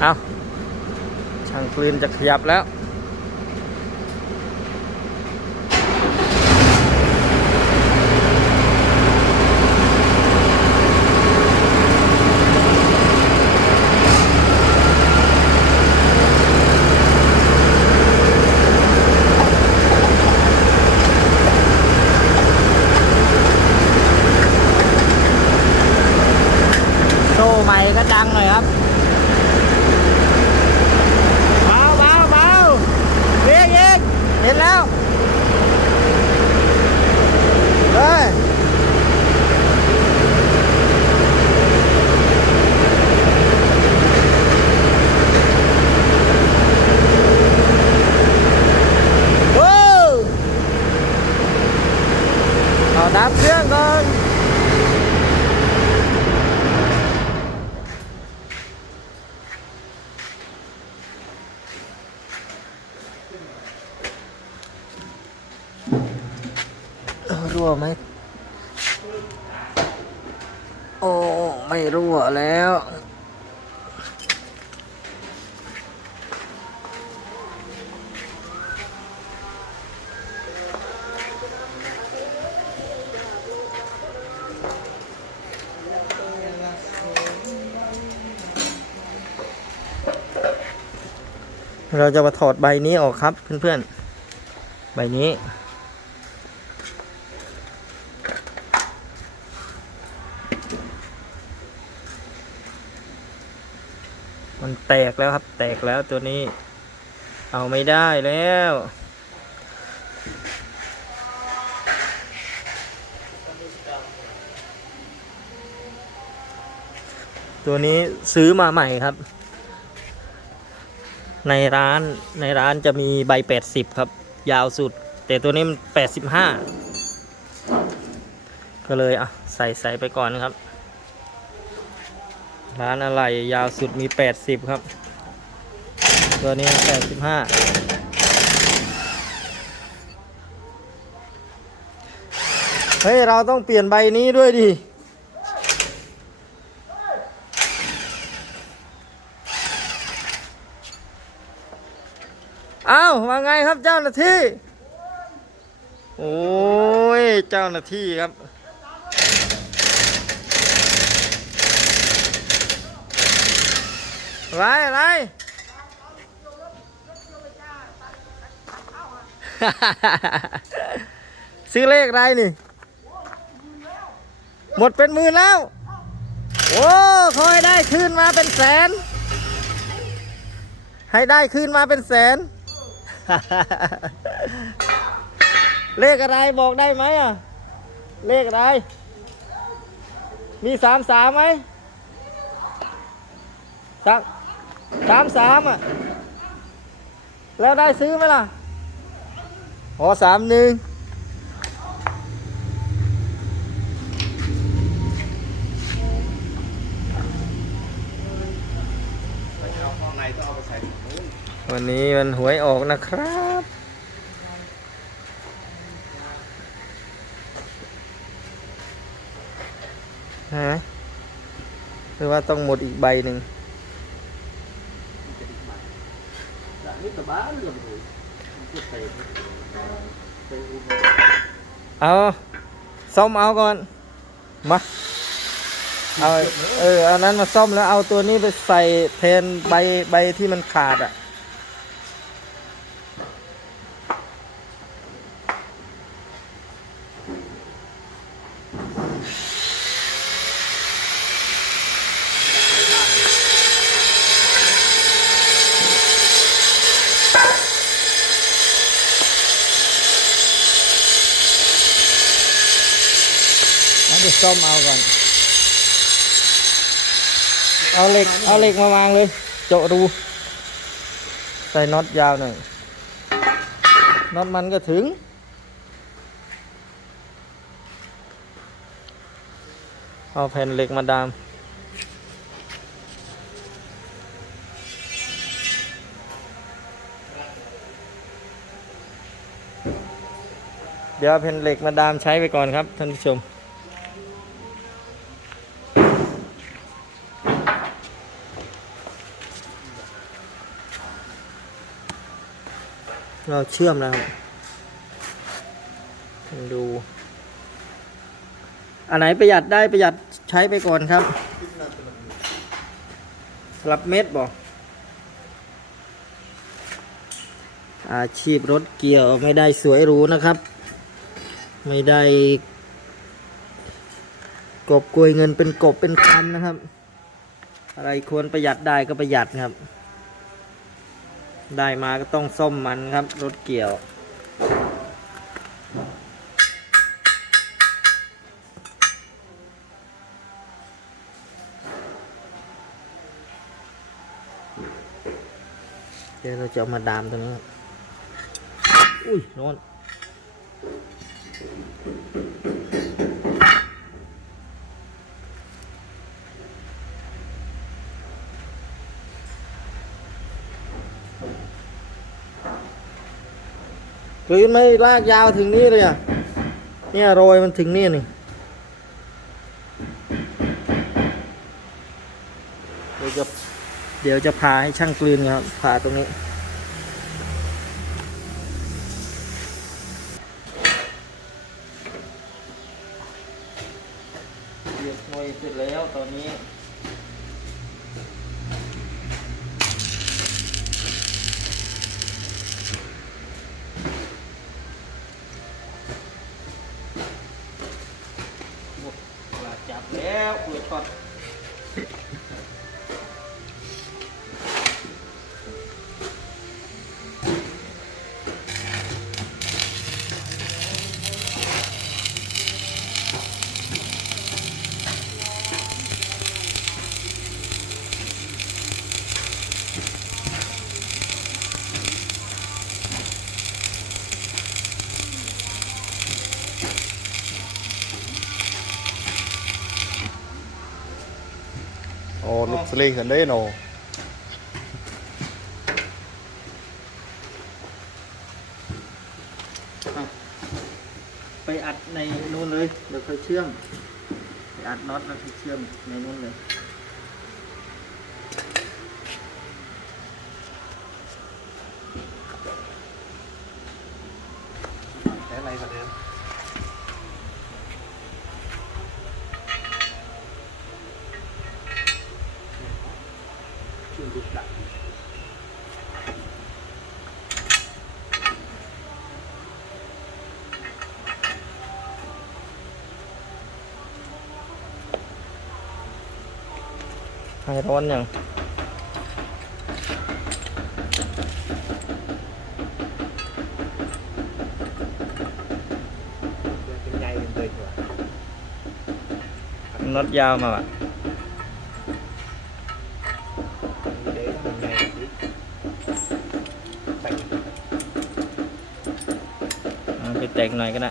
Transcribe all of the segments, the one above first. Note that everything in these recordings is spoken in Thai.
เอาช่างปืนจะขยับแล้วโซ่ใหม่ก็ดังหน่อยครับเบาเบาเบาเรียกอีกเห็นแล้ว เฮ้ย โอ้เอาดับเครื่องก่อน รั่วไหม โอ้ ไม่รั่วแล้ว เราจะมาถอดใบนี้ออกครับเพื่อนๆ ใบนี้ มันแตกแล้วครับ แตกแล้วตัวนี้ เอาไม่ได้แล้วตัวนี้ซื้อมาใหม่ครับ ในร้านในร้านจะมีใบ 80 ครับ ยาวสุด แต่ตัวนี้มัน 85 ก็เลยอะใส่ใส่ไปก่อนนะครับ ร้านอะไรยาวสุดมี 80 ครับ ตัวนี้ 85เฮ้ย เราต้องเปลี่ยนใบนี้ด้วยดิ อ้าวว่าไงครับเจ้าหน้าที่ โอ้ย เจ้าหน้าที่ครับ อะไรอะไรซื้อเลขอะไรนี่ หมดเป็นหมื่นแล้ว โอ้ขอให้ได้คืนมาเป็นแสน ให้ได้คืนมาเป็นแสน เลขอะไรบอกได้ไหมอะ เลขอะไร มีสามสามไหมสามสามสามอะ แล้วได้ซื้อไหมล่ะ อ๋อสามหนึ่ง วันนี้มันหวยออกนะครับ ฮะหรือว่าต้องหมดอีกใบหนึ่งเลยพูดไปไปอุบลเอาซ่อมเอาก่อน มา เอา เออ เอานั้นมาซ่อมแล้วเอาตัวนี้ไปใส่แทนใบใบที่มันขาดอะ ซ่อมเอาก่อน เอาเหล็ก เอาเหล็กมาวางเลย เจาะรูใส่น็อตยาวหน่อยน็อตมันก็ถึง เอาแผ่นเหล็กมาดามเดี๋ยวแผ่นเหล็กมาดามใช้ไปก่อนครับท่านผู้ชม เราเชื่อมแล้วครับดู อันไหนประหยัดได้ประหยัดใช้ไปก่อนครับรับเม็ดบอกอาชีพรถเกี่ยวไม่ได้สวยหรูนะครับ ไม่ได้กบโกยเงินเป็นกบเป็นคำนะครับ อะไรควรประหยัดได้ก็ประหยัดครับ ได้มาก็ต้องซ่อมมันครับ รถเกี่ยว เดี๋ยวเราจะามาดามตรงนี้ อุ้ยร้อน กลืนไม่ลากยาวถึงนี่เลยอะ เนี่ยโรยมันถึงนี่นี่เดี๋ยวจะเดี๋ยวจะพาให้ช่างกลืนครับพาตรงนี้ เรียบร้อยเสร็จแล้วตอนนี้ หมดเวลาจั บแสลิงกันได้โนไปอัดในนู้นเลย เดี๋ยวค่อยเชื่อม ไปอัดน็อตแล้วค่อยเชื่อมในนู้นเลย แค่ไรกันเนี่ย ชื่อลูกดัก ให้ร้อนยังเป็นไงเป็นเลยว่ะน็อตยาวมาอะเด็กเป็นไงดิใส่เอาไปแตกหน่อยก็ได้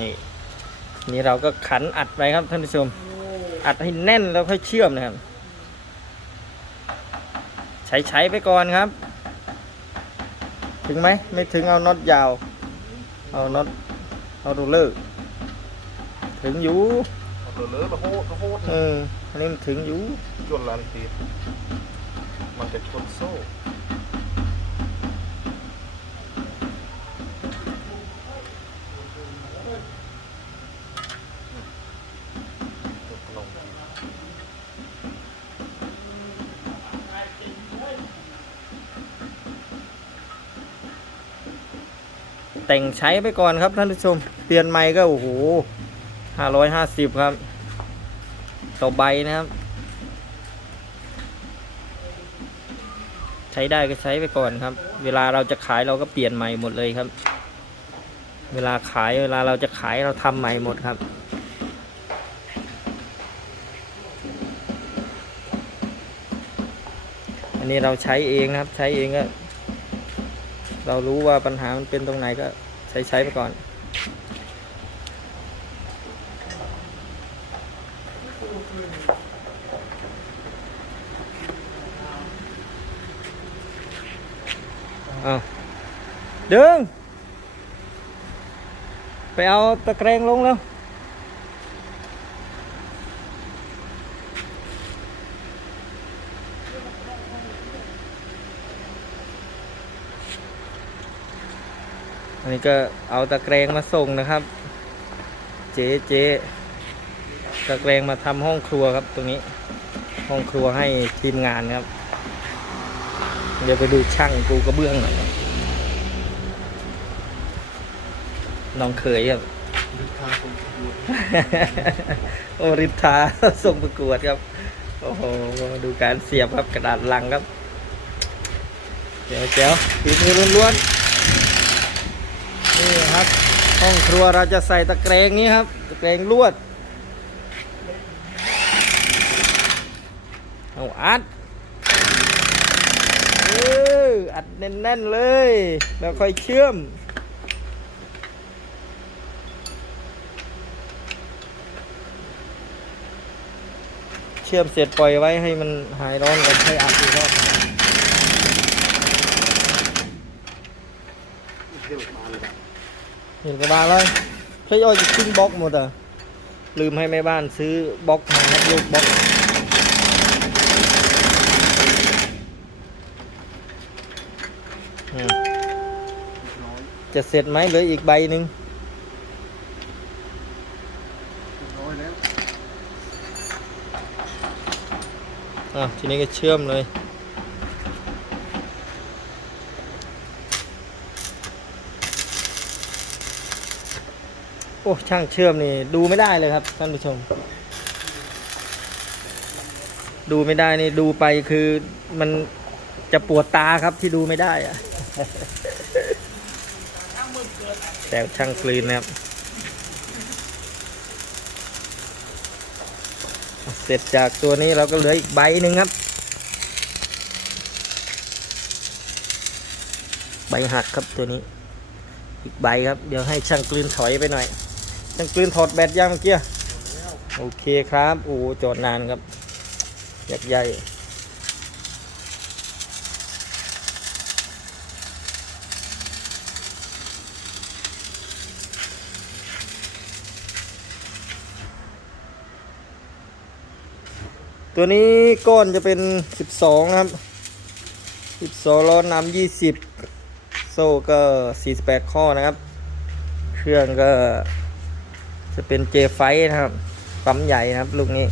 นี่ นี่ เราก็ขันอัดไปครับท่านผู้ชม อัดให้แน่นแล้วค่อยเชื่อมนะครับ ใช้ใช้ไปก่อนครับ ถึงไหมไม่ถึงเอาน็อตยาว เอาน็อตเอารูเลอร์ถึงอยู่เอาตัวเลือมาโหดมาโหดเอออันนี้มันถึงอยู่จนลันตีมันจะชนโซ่ลง แต่งใช้ไปก่อนครับท่านผู้ชมเปลี่ยนใหม่ก็โอ้โหห้าร้อยห้าสิบครับ ต่อใบนะครับ ใช้ได้ก็ใช้ไปก่อนครับ เวลาเราจะขายเราก็เปลี่ยนใหม่หมดเลยครับ เวลาขายเวลาเราจะขายเราทำใหม่หมดครับอันนี้เราใช้เองนะครับ ใช้เองก็ เรารู้ว่าปัญหามันเป็นตรงไหนก็ใช้ใช้ไปก่อน เอาดึง ไปเอาตะแกรงลงแล้ว นี้ก็เอาตะแกรงมาส่งนะครับ เจ๊เจ๊ตะแกรงมาทำห้องครัวครับตรงนี้ ห้องครัวให้ทีมงานครับ เดี๋ยวไปดูช่างปูกระเบื้องหน่อยน้องเขยครับดูทางคนดูโอริทาส่งประกวดครับ โอ้โห ดูการเสียบครับกระดาษลังครับเจ๋วเจ๋วฝีมือล้วนๆ นี่ครับห้องครัวเราจะใส่ตะแกรงนี้ครับ ตะแกรงลวดเอาอัดเอออัดแน่นๆเลย แล้วค่อยเชื่อมเชื่อมเสร็จปล่อยไว้ให้มันหายร้อนก่อนค่อยอัดอีกรอบ เที่ยวมาเลยนะ เห็นกระบาเลยพี่อ้อยจะขึ้นบล็อกหมดอะลืมให้แม่บ้านซื้อบล็อกมาครับลูกบล็อกจะเสร็จไหมเหลืออีกใบหนึ่งน้อยแล้วอะทีนี้ก็เชื่อมเลย โอ้ช่างเชื่อมนี่ดูไม่ได้เลยครับท่านผู้ชม ดูไม่ได้นี่ดูไปคือมันจะปวดตาครับที่ดูไม่ได้อะแต่ช่างกลืนนะครับ เสร็จจากตัวนี้เราก็เหลืออีกใบหนึ่งครับ ใบหักครับตัวนี้ อีกใบครับ เดี๋ยวให้ช่างกลืนถอยไปหน่อย ช่างกลืนถอดแบตยังเมื่อกี้โอเคครับโอ้จอดนานครับยักษ์ใหญ่ตัวนี้ก้อนจะเป็น 12 นะครับ 12ล้อน้ำ20 โซ่ก็ 48 ข้อนะครับ เครื่องก็ จะเป็นเจไฟนะครับปั๊มใหญ่นะครับ ลูกนี้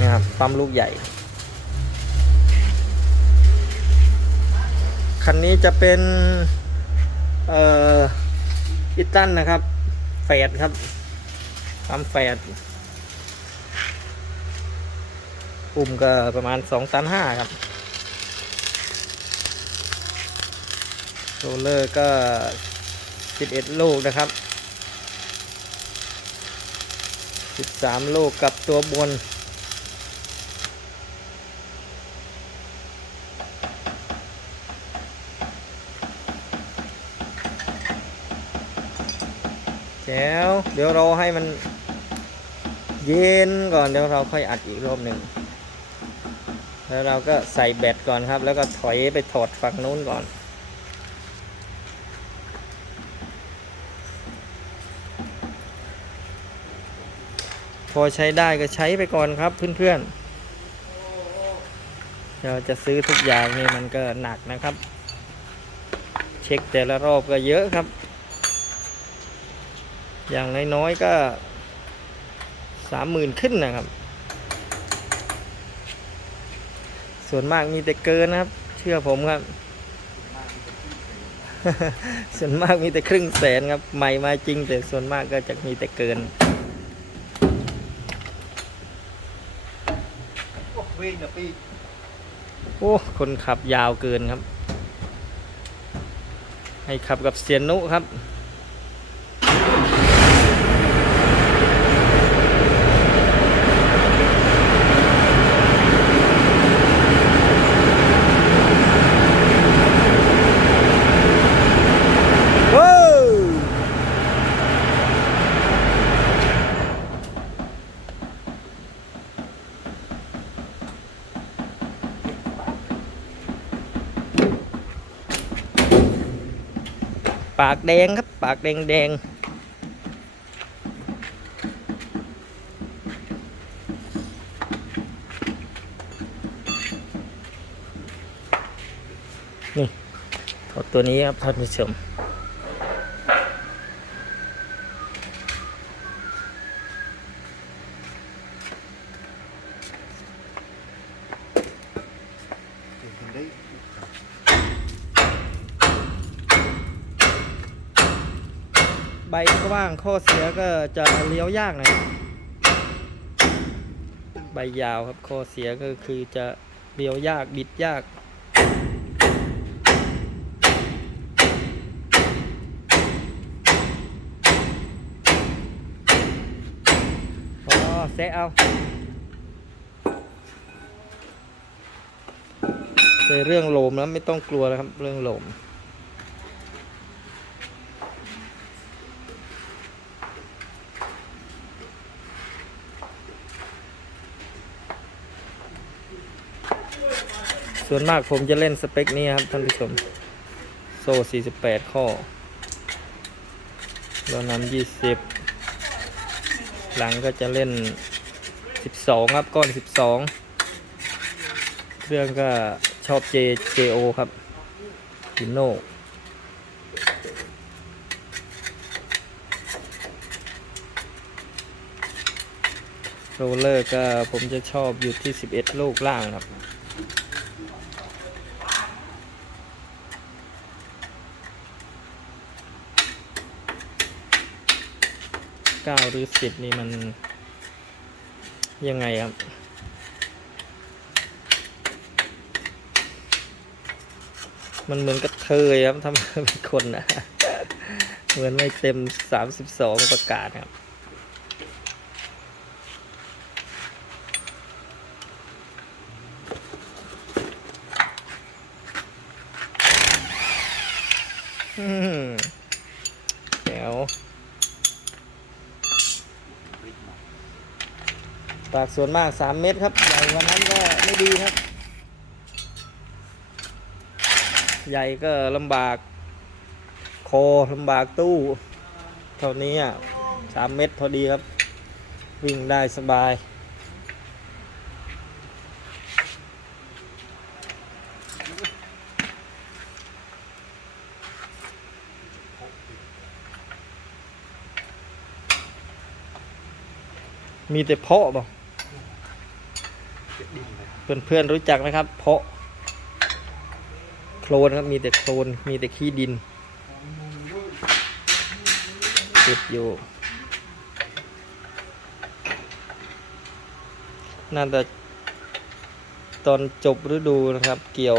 นะครับปั๊มลูกใหญ่ คันนี้จะเป็นเอ่ออิตันนะครับแฟดครับปั๊มแฟดปุ่มก็ประมาณ2ตัน5ครับโรลเลอร์ก็ 11 ลูกนะครับ 13 ลูกกับตัวบน แล้วเดี๋ยวเราให้มันเย็นก่อนเดี๋ยวเราค่อยอัดอีกรอบหนึ่งแล้วเราก็ใส่แบตก่อนครับ แล้วก็ถอยไปถอดฝั่งนู้นก่อน พอใช้ได้ก็ใช้ไปก่อนครับเพื่อนๆเราจะซื้อทุกอย่างนี่มันก็หนักนะครับ เช็คแต่ละรอบก็เยอะครับ อย่างน้อยๆก็สามหมื่นขึ้นนะครับ ส่วนมากมีแต่เกินนะครับ เชื่อผมครับ ส่วนมากมีแต่ครึ่งแสนครับ ใหม่มาจริงแต่ส่วนมากก็จะมีแต่เกิน โอ้เว้งนะปีโอ้คนขับยาวเกินครับ ให้ขับกับเซียนนุครับว้าวากแดงครับ ปากแดงแดงนี่ตัวนี้ครับท่านผู้ชม ถึงคนได้ ใบกว้างข้อเสียก็จะเลี้ยวยากหน่อยใบยาวครับข้อเสียก็คือจะเลี้ยวยากบิดยากอ๋อแซะเอาแต่เรื่องโลมแล้วไม่ต้องกลัวนะครับเรื่องโลม ส่วนมากผมจะเล่นสเปคนี้ครับท่านผู้ชม โซ่ 48 ข้อเรานำ20 หลังก็จะเล่น 12 ครับก้อน 12 เครื่องก็ชอบ J JO ครับจิโน่โรลเลอร์ก็ผมจะชอบอยู่ที่ 11 ลูกล่างครับ เก้าหรือสิบนี่มันยังไงครับ มันเหมือนกระเทยครับทำให้เป็นคนนะ เหมือนไม่เต็มสามสิบสองประกาศครับอืมแจ๋ว ปากส่วนมาก 3 เม็ดครับ ใหญ่กวันนั้นก็ไม่ดีครับ ใหญ่ก็ลำบากคอลำบากตู้ เท่านี้อะสามเม็ดพอดีครับ วิ่งได้สบาย มีแต่เพาะบ่ เพื่อนเพื่อนรู้จักไหมครับ เพาะ โคลนครับมีแต่โคลนมีแต่ขี้ดินติดอยู่น่าจะตอนจบฤดูนะครับ เกี่ยว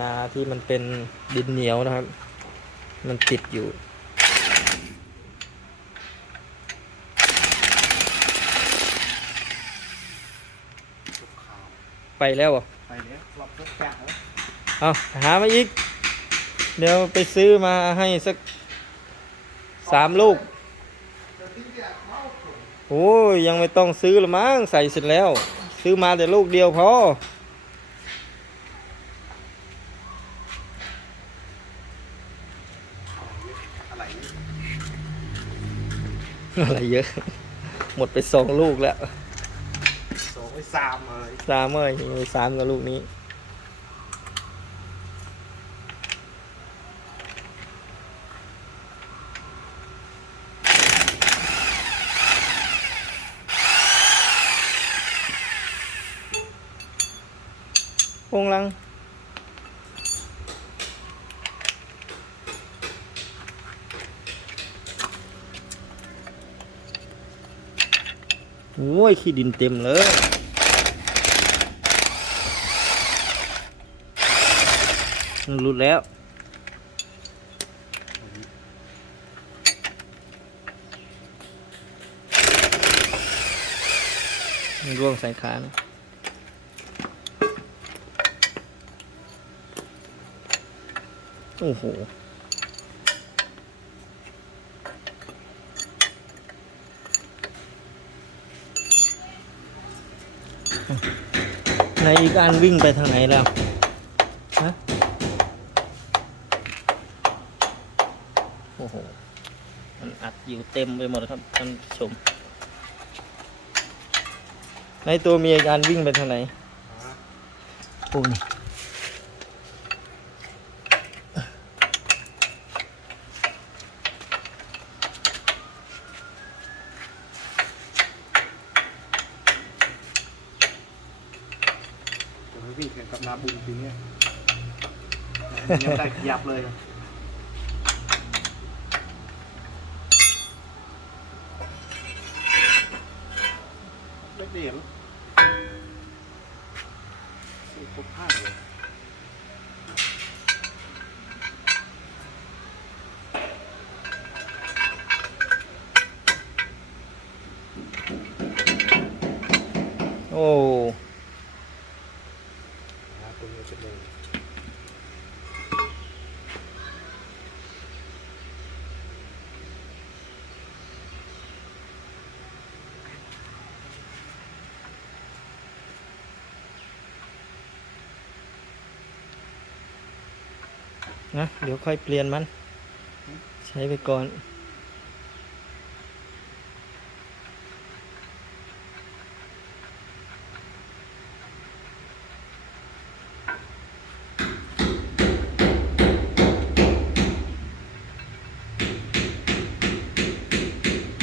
นาที่มันเป็นดินเหนียวนะครับ มันติดอยู่ ทุกข่าว ไปแล้วเหรอะไปเนี้ยรอบทุกจากแล้วเอาหามาอีก เดี๋ยวไปซื้อมาให้สักสามลูก โอ้ยยังไม่ต้องซื้อละมั้งใส่เสร็จแล้ว ซื้อมาแต่ลูกเดียวพออะไรเนี่ยอะไรเยอะ หมดไปสองลูกแล้ว สองไปสามเลยสามเอ้ยสามกับลูกนี้พงลัง โอ้ย ขี้ดินเต็มเลย มันหลุดแล้ว มันร่วงใส่ขานะโอ้โห ในอีกอันวิ่งไปทางไหนแล้วฮะโอ้โห มันอัดอยู่เต็มไปหมดครับท่านผู้ชม ในตัวมีอีกอันวิ่งไปทางไหนโอ้นี่ จะไปวิ่งแข่งกับนาบุญทีเนี้ย ยังได้ยับเลยเล็กเดียวสี่ครบห้าเลย โอ้ นะตัวนี้จะเลย นะเดี๋ยวค่อยเปลี่ยนมัน ใช้ไปก่อน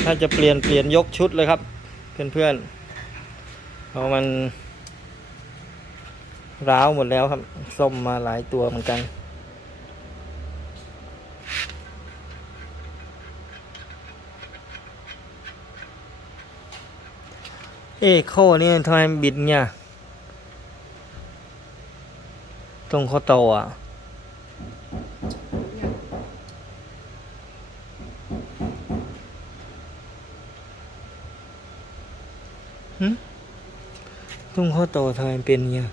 ถ้าจะเปลี่ยนเปลี่ยนยกชุดเลยครับ เพื่อนๆเพราะมันร้าวหมดแล้วครับ ส้มมาหลายตัวเหมือนกัน เอ้โคนี่ทำไมบิดเนี่ย ตรงข้อโตออะหึตรงข้อโตทำไมเป็นเนี่ย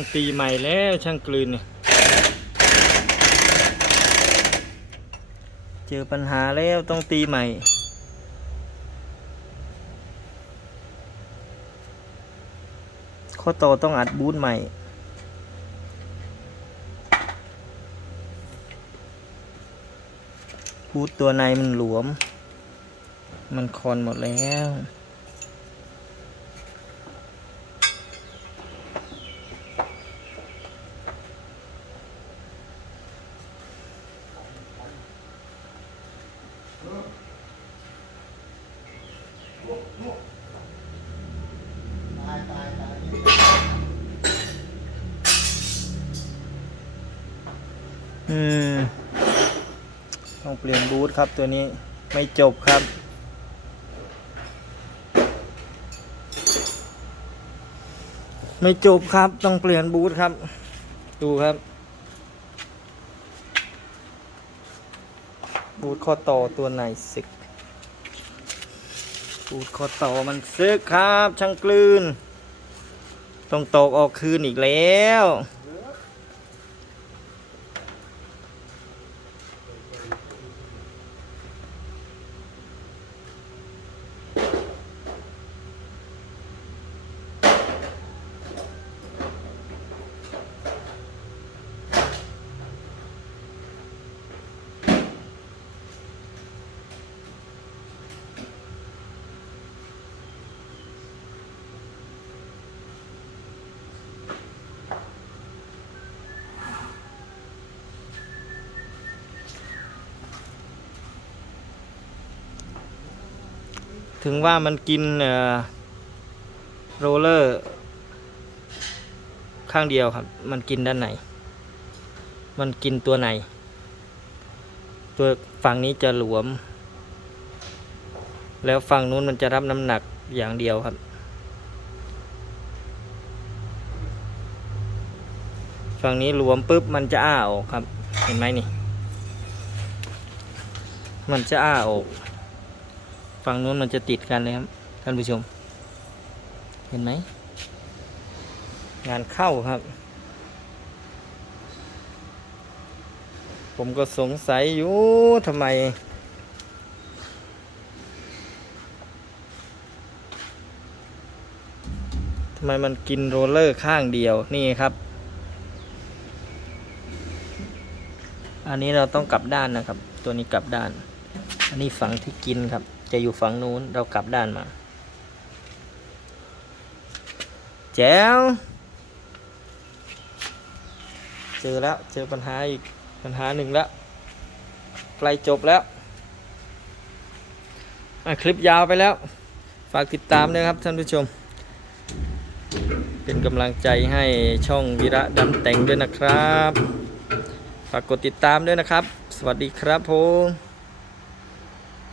ต้องตีใหม่แล้วช่างกลืนเนี่ยเจอปัญหาแล้วต้องตีใหม่ ข้อต่อต้องอัดบูทใหม่บูทตัวในมันหลวม มันคอนหมดแล้ว อืม ต้องเปลี่ยนบูท ครับตัวนี้ไม่จบครับ ไม่จบครับต้องเปลี่ยนบูทครับ ดูครับ บูทข้อต่อตัวไหนสึก บูทข้อต่อมันซึกครับช่างกลืน ต้องตกออกคืนอีกแล้ว ถึงว่ามันกินโรลเลอร์ข้างเดียวครับ มันกินด้านไหนมันกินตัวไหนตัวฝั่งนี้จะหลวม แล้วฝั่งนู้นมันจะรับน้ำหนักอย่างเดียวครับ ฝั่งนี้หลวมปุ๊บมันจะอ้าออกครับ เห็นไหมนี่ มันจะอ้าออก ฝั่งนู้นมันจะติดกันเลยครับท่านผู้ชม เห็นไหม งานเข้าครับ ผมก็สงสัยอยู่ทำไม ทำไมมันกินโรลเลอร์ข้างเดียวนี่ครับ อันนี้เราต้องกลับด้านนะครับ ตัวนี้กลับด้าน อันนี้ฝั่งที่กินครับ จะอยู่ฝั่งนู้น เรากลับด้านมา แจ๋ว เจอแล้ว เจอปัญหาอีก ปัญหาหนึ่งแล้วใกล้จบแล้ว คลิปยาวไปแล้ว ฝากติดตามด้วยครับท่านผู้ชม เป็นกำลังใจให้ช่องวีระดำแต่งด้วยนะครับ ฝากกดติดตามด้วยนะครับ สวัสดีครับผม